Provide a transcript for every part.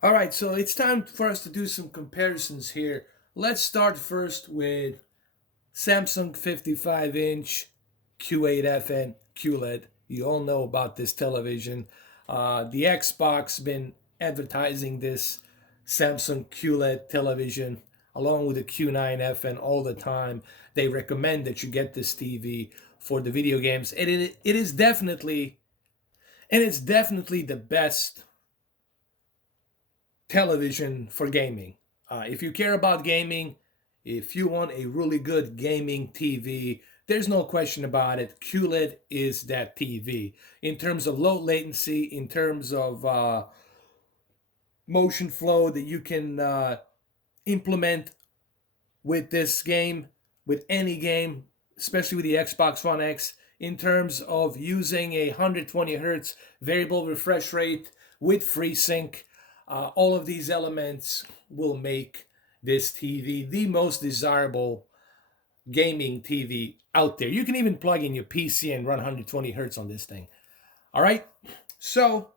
All right, so it's time for us to do some comparisons here. Let's start first with Samsung 55-inch Q8FN QLED. You all know about this television. The Xbox been advertising this Samsung QLED television along with the Q9FN all the time. They recommend that you get this TV for the video games. It is definitely, and it's definitely the best television for gaming. If you care about gaming, if you want a really good gaming TV, there's no question about it. QLED is that TV. In terms of low latency, in terms of motion flow that you can implement with this game, with any game, especially with the Xbox One X, in terms of using a 120 hertz variable refresh rate with FreeSync. All of these elements will make this TV the most desirable gaming TV out there. You can even plug in your PC and run 120 hertz on this thing. All right, so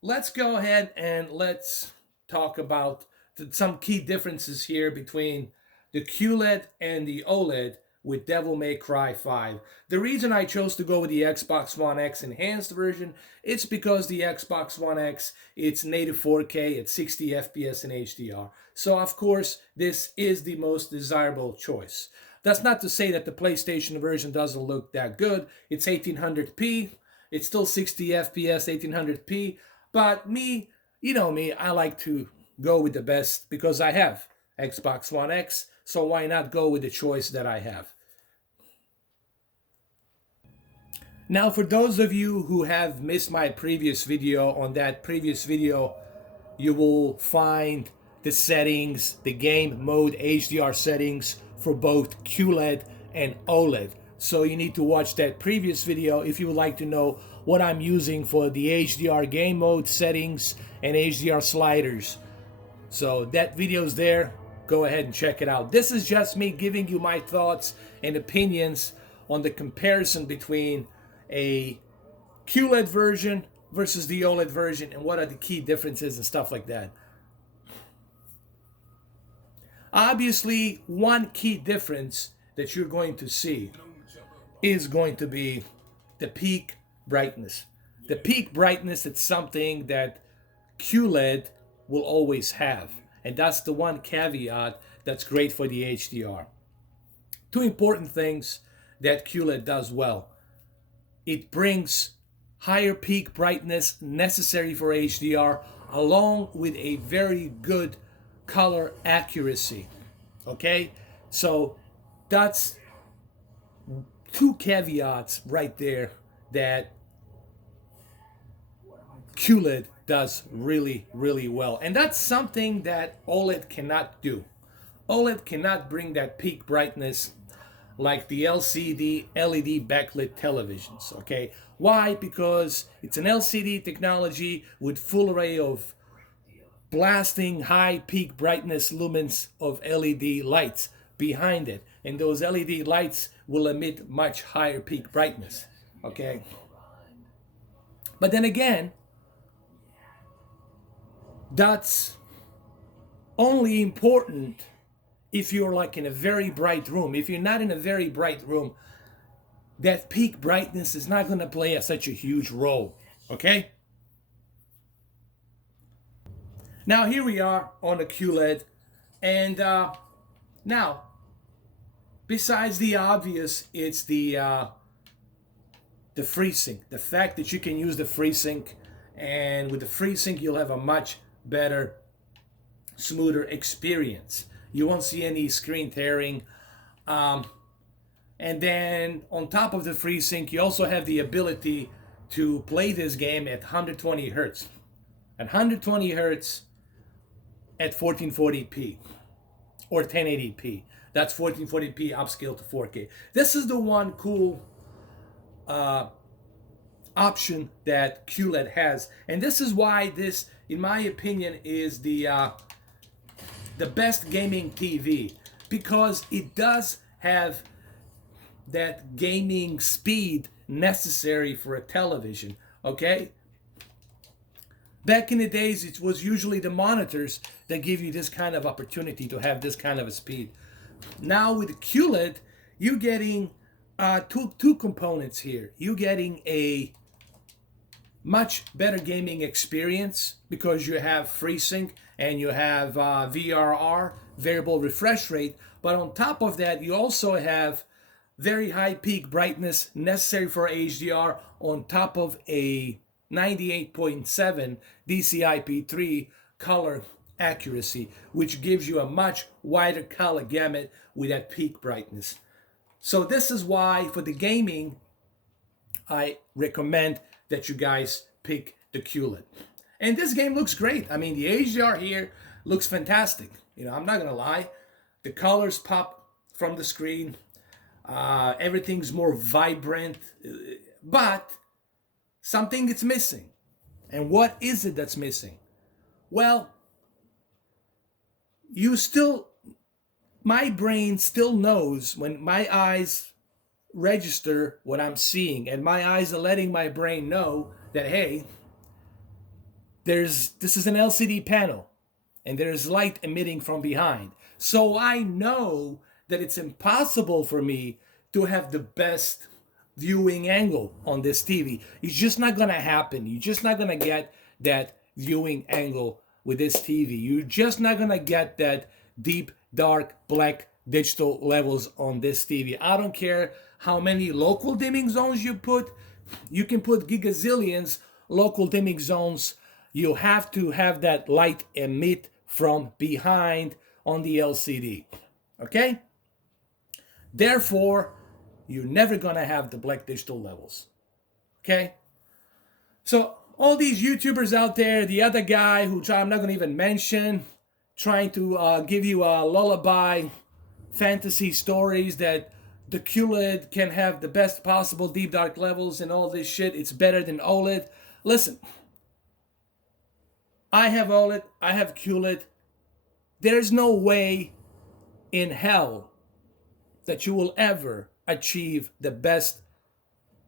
let's go ahead and let's talk about some key differences here between the QLED and the OLED with Devil May Cry 5. The reason I chose to go with the Xbox One X enhanced version, it's because the Xbox One X, it's native 4K at 60 FPS in HDR. So of course, this is the most desirable choice. That's not to say that the PlayStation version doesn't look that good. It's 1800p. It's still 60 FPS, 1800p. But me, you know me, I like to go with the best because I have Xbox One X. So why not go with the choice that I have? Now, for those of you who have missed my previous video, on that previous video, you will find the settings, the game mode HDR settings for both QLED and OLED. So you need to watch that previous video if you would like to know what I'm using for the HDR game mode settings and HDR sliders. So that video's there. Go ahead and check it out. This is just me giving you my thoughts and opinions on the comparison between a QLED version versus the OLED version and what are the key differences and stuff like that. Obviously, one key difference that you're going to see is going to be the peak brightness. The peak brightness is something that QLED will always have. And that's the one caveat that's great for the HDR. Two important things that QLED does well. It brings higher peak brightness necessary for HDR along with a very good color accuracy. Okay? So that's two caveats right there that QLED does really, really well. And that's something that OLED cannot do. OLED cannot bring that peak brightness like the LCD, LED backlit televisions, okay? Why? Because it's an LCD technology with full array of blasting high peak brightness lumens of LED lights behind it. And those LED lights will emit much higher peak brightness, okay? But then again, that's only important if you're like in a very bright room. If you're not in a very bright room, that peak brightness is not going to play such a huge role. Okay? Now here we are on the QLED, and now besides the obvious, it's the FreeSync. The fact that you can use the FreeSync, and with the FreeSync you'll have a much better, smoother experience. You won't see any screen tearing. And then on top of the FreeSync, you also have the ability to play this game at 120 hertz. At 120 hertz at 1440p or 1080p. That's 1440p upscale to 4K. This is the one cool option that QLED has, and this is why this, in my opinion, is the best gaming TV, because it does have that gaming speed necessary for a television. Okay, Back in the days, it was usually the monitors that give you this kind of opportunity to have this kind of a speed. Now with the QLED, you're getting two components here. You're getting a much better gaming experience because you have FreeSync and you have VRR, variable refresh rate. But on top of that, you also have very high peak brightness necessary for HDR on top of a 98.7 DCI-P3 color accuracy, which gives you a much wider color gamut with that peak brightness. So this is why for the gaming, I recommend that you guys pick the QLED. And this game looks great. I mean, the HDR here looks fantastic. You know, I'm not gonna lie. The colors pop from the screen. Everything's more vibrant, but something is missing. And what is it that's missing? Well, my brain still knows when my eyes register what I'm seeing, and my eyes are letting my brain know that, hey, this is an LCD panel and there's light emitting from behind. So I know that it's impossible for me to have the best viewing angle on this TV. It's just not gonna happen. You're just not gonna get that viewing angle with this TV. You're just not gonna get that deep, dark, black digital levels on this TV. I don't care how many local dimming zones you put. You can put gigazillions local dimming zones. You have to have that light emit from behind on the LCD. Okay? Therefore, you're never gonna have the black digital levels. Okay? So all these YouTubers out there, the other guy who I'm not gonna even mention, trying to give you a lullaby fantasy stories that the QLED can have the best possible deep dark levels and all this shit. It's better than OLED. Listen, I have OLED, I have QLED. There's no way in hell that you will ever achieve the best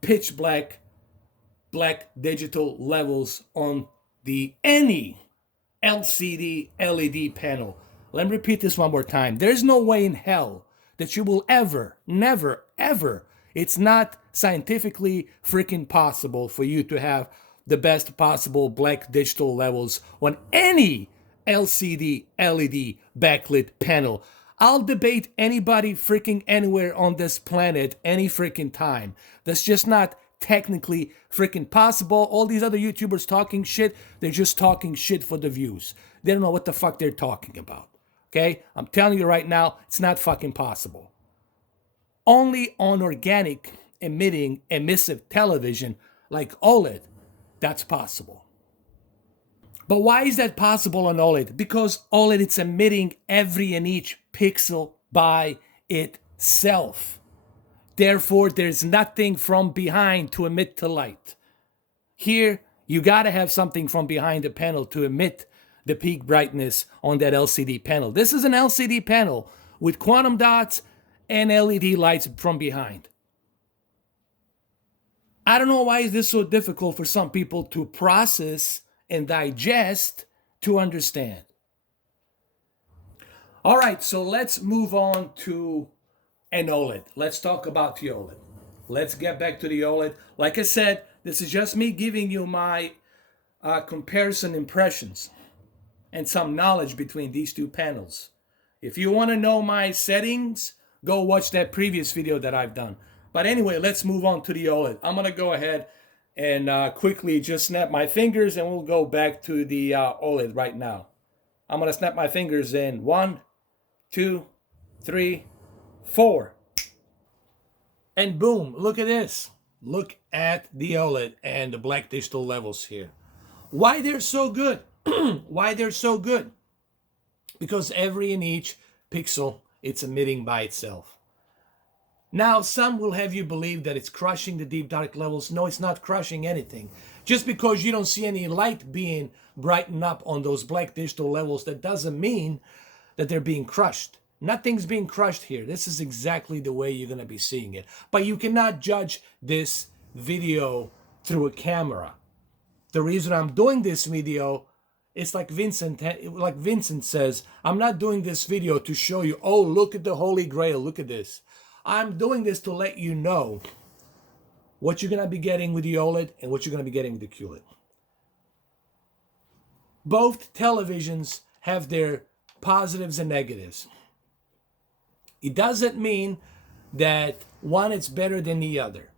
pitch black digital levels on any LCD LED panel. Let me repeat this one more time. There's no way in hell that you will ever, never, ever, it's not scientifically freaking possible for you to have the best possible black digital levels on any LCD LED backlit panel. I'll debate anybody freaking anywhere on this planet any freaking time. That's just not technically freaking possible. All these other YouTubers talking shit, they're just talking shit for the views. They don't know what the fuck they're talking about. Okay? I'm telling you right now, it's not fucking possible. Only on organic emitting emissive television like OLED, that's possible. But why is that possible on OLED? Because OLED, it's emitting every and each pixel by itself. Therefore, there's nothing from behind to emit the light. Here, you gotta have something from behind the panel to emit the peak brightness on that LCD panel. This is an LCD panel with quantum dots and LED lights from behind. I don't know why is this so difficult for some people to process and digest to understand. All right, so let's move on to an OLED. Let's talk about the OLED. Let's get back to the OLED. Like I said, this is just me giving you my comparison impressions and some knowledge between these two panels. If you want to know my settings, go watch that previous video that I've done. But anyway, let's move on to the OLED. I'm going to go ahead and quickly just snap my fingers and we'll go back to the OLED right now. I'm going to snap my fingers in 1, 2, 3, 4. And boom, look at this. Look at the OLED and the black digital levels here. Why they're so good? Why they're so good? Because every and each pixel, it's emitting by itself. Now, some will have you believe that it's crushing the deep dark levels. No, it's not crushing anything. Just because you don't see any light being brightened up on those black digital levels, that doesn't mean that they're being crushed. Nothing's being crushed here. This is exactly the way you're going to be seeing it. But you cannot judge this video through a camera. The reason I'm doing this video, it's like Vincent says, I'm not doing this video to show you, oh, look at the Holy Grail, look at this. I'm doing this to let you know what you're going to be getting with the OLED and what you're going to be getting with the QLED. Both televisions have their positives and negatives. It doesn't mean that one is better than the other.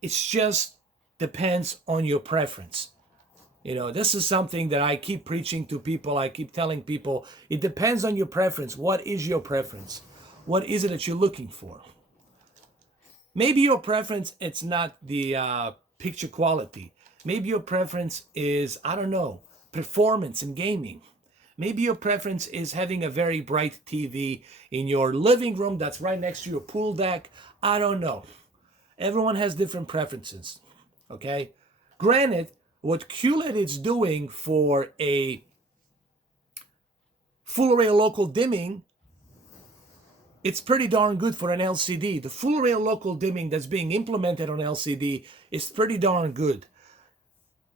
It just depends on your preference. You know, this is something that I keep preaching to people. I keep telling people, it depends on your preference. What is your preference? What is it that you're looking for? Maybe your preference, it's not the picture quality. Maybe your preference is, I don't know, performance in gaming. Maybe your preference is having a very bright TV in your living room that's right next to your pool deck. I don't know. Everyone has different preferences, okay? Granted, what QLED is doing for a full array local dimming, it's pretty darn good for an LCD. The full array local dimming that's being implemented on LCD is pretty darn good.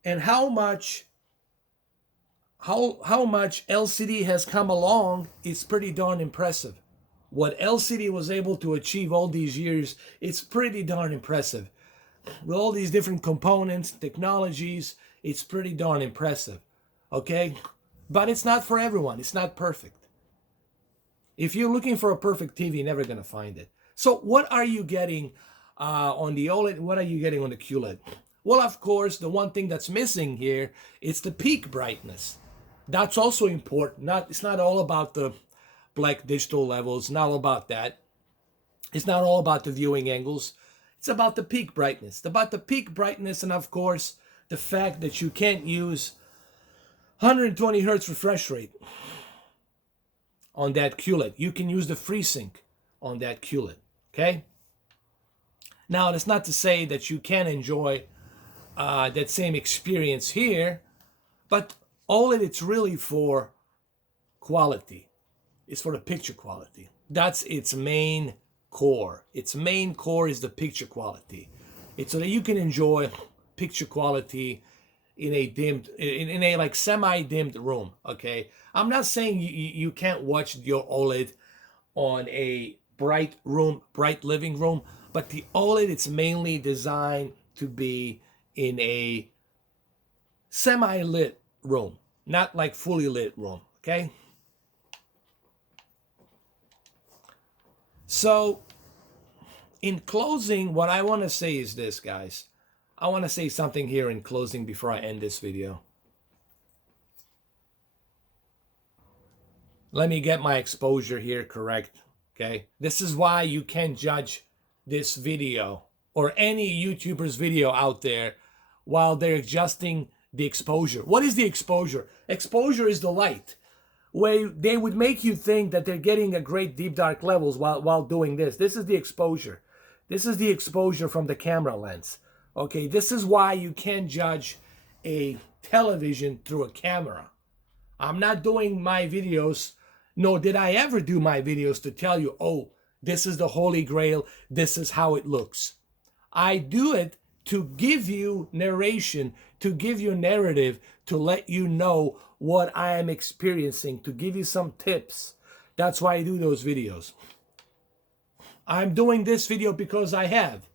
And how much LCD has come along is pretty darn impressive. What LCD was able to achieve all these years, it's pretty darn impressive. With all these different components, technologies, it's pretty darn impressive. Okay? But it's not for everyone. It's not perfect. If you're looking for a perfect TV, you're never going to find it. So what are you getting on the OLED? What are you getting on the QLED? Well, of course, the one thing that's missing here is the peak brightness. That's also important. It's not all about the black digital levels. Not all about that. It's not all about the viewing angles. It's about the peak brightness. About the peak brightness, and of course, the fact that you can't use 120 hertz refresh rate on that QLED. You can use the FreeSync on that QLED. Okay? Now, that's not to say that you can enjoy that same experience here, but OLED, it's really for quality. It's for the picture quality. That's its main core. Its main core is the picture quality. It's so that you can enjoy picture quality in a dimmed, in a like semi-dimmed room. Okay, I'm not saying you can't watch your OLED on a bright room, bright living room, but the OLED, it's mainly designed to be in a semi-lit room, not like fully lit room. Okay. So, in closing, what I want to say is this, guys. I want to say something here in closing before I end this video. Let me get my exposure here correct, okay? This is why you can't judge this video or any YouTuber's video out there while they're adjusting the exposure. What is the exposure? Exposure is the light. Where they would make you think that they're getting a great deep dark levels while doing this. This is the exposure. This is the exposure from the camera lens. Okay, this is why you can't judge a television through a camera. I'm not doing my videos, nor did I ever do my videos to tell you, oh, this is the Holy Grail, this is how it looks. I do it to give you narration, to give you narrative, to let you know what I am experiencing, to give you some tips. That's why I do those videos. I'm doing this video because I have.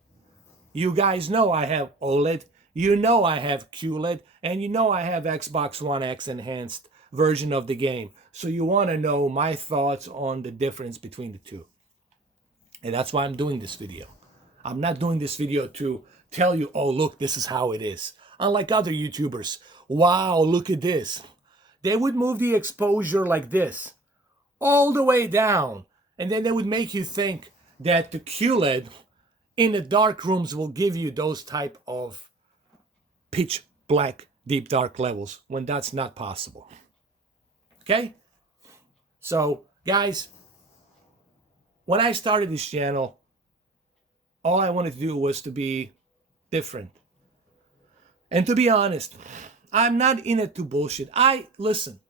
You guys know I have OLED, you know I have QLED, and you know I have Xbox One X enhanced version of the game. So you want to know my thoughts on the difference between the two. And that's why I'm doing this video. I'm not doing this video to tell you, oh, look, this is how it is. Unlike other YouTubers, wow, look at this. They would move the exposure like this, all the way down. And then they would make you think that the QLED in the dark rooms will give you those type of pitch black, deep dark levels when that's not possible. Okay? So, guys, when I started this channel, all I wanted to do was to be different. And to be honest, I'm not in it to bullshit. Listen,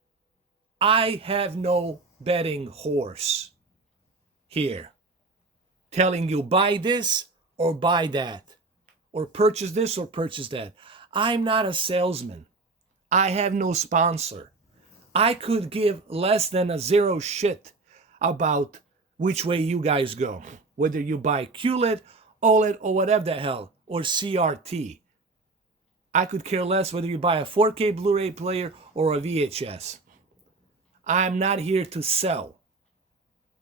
I have no betting horse here telling you buy this or buy that, or purchase this or purchase that. I'm not a salesman. I have no sponsor. I could give less than a zero shit about which way you guys go. Whether you buy QLED, OLED, or whatever the hell, or CRT. I could care less whether you buy a 4K Blu-ray player or a VHS. I'm not here to sell.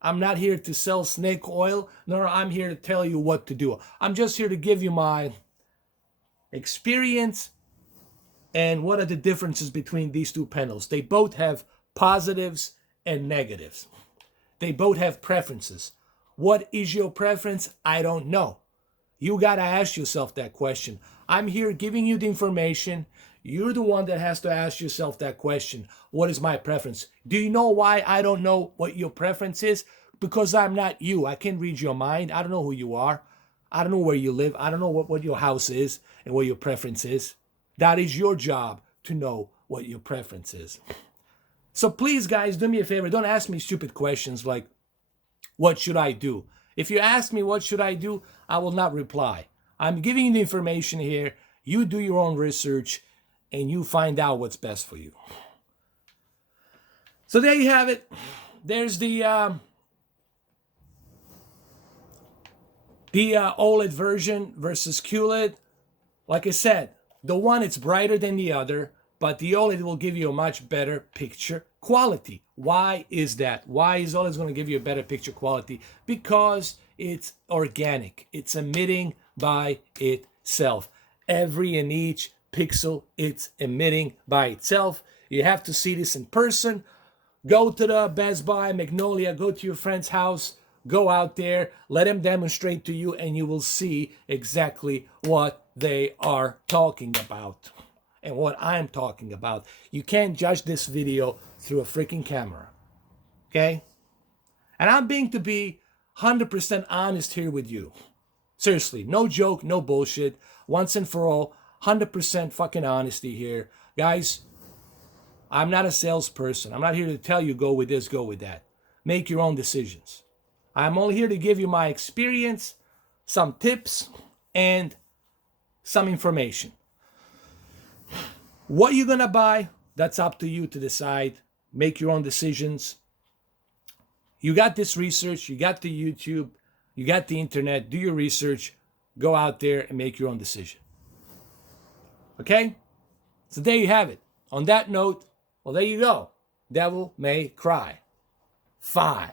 I'm not here to sell snake oil, nor I'm here to tell you what to do. I'm just here to give you my experience and what are the differences between these two panels. They both have positives and negatives. They both have preferences. What is your preference? I don't know. You got to ask yourself that question. I'm here giving you the information. You're the one that has to ask yourself that question. What is my preference? Do you know why I don't know what your preference is? Because I'm not you. I can't read your mind. I don't know who you are. I don't know where you live. I don't know what your house is and what your preference is. That is your job to know what your preference is. So please, guys, do me a favor. Don't ask me stupid questions like, what should I do? If you ask me what should I do, I will not reply. I'm giving you the information here. You do your own research and you find out what's best for you. So there you have it. There's the OLED version versus QLED. Like I said, the one it's brighter than the other, but the OLED will give you a much better picture quality. Why is that? Why is OLED going to give you a better picture quality? Because it's organic. It's emitting by itself. Every and each pixel it's emitting by itself. You have to see this in person. Go to the Best Buy, Magnolia, go to your friend's house, go out there, let him demonstrate to you, and you will see exactly what they are talking about and what I'm talking about. You can't judge this video through a freaking camera, okay? And I'm being to be 100% honest here with you. Seriously, no joke, no bullshit. Once and for all, 100% fucking honesty here. Guys, I'm not a salesperson. I'm not here to tell you go with this, go with that. Make your own decisions. I'm only here to give you my experience, some tips, and some information. What you're going to buy, that's up to you to decide. Make your own decisions. You got this research. You got the YouTube. You got the internet. Do your research. Go out there and make your own decision. Okay? So there you have it. On that note, well, there you go. Devil may cry. 5.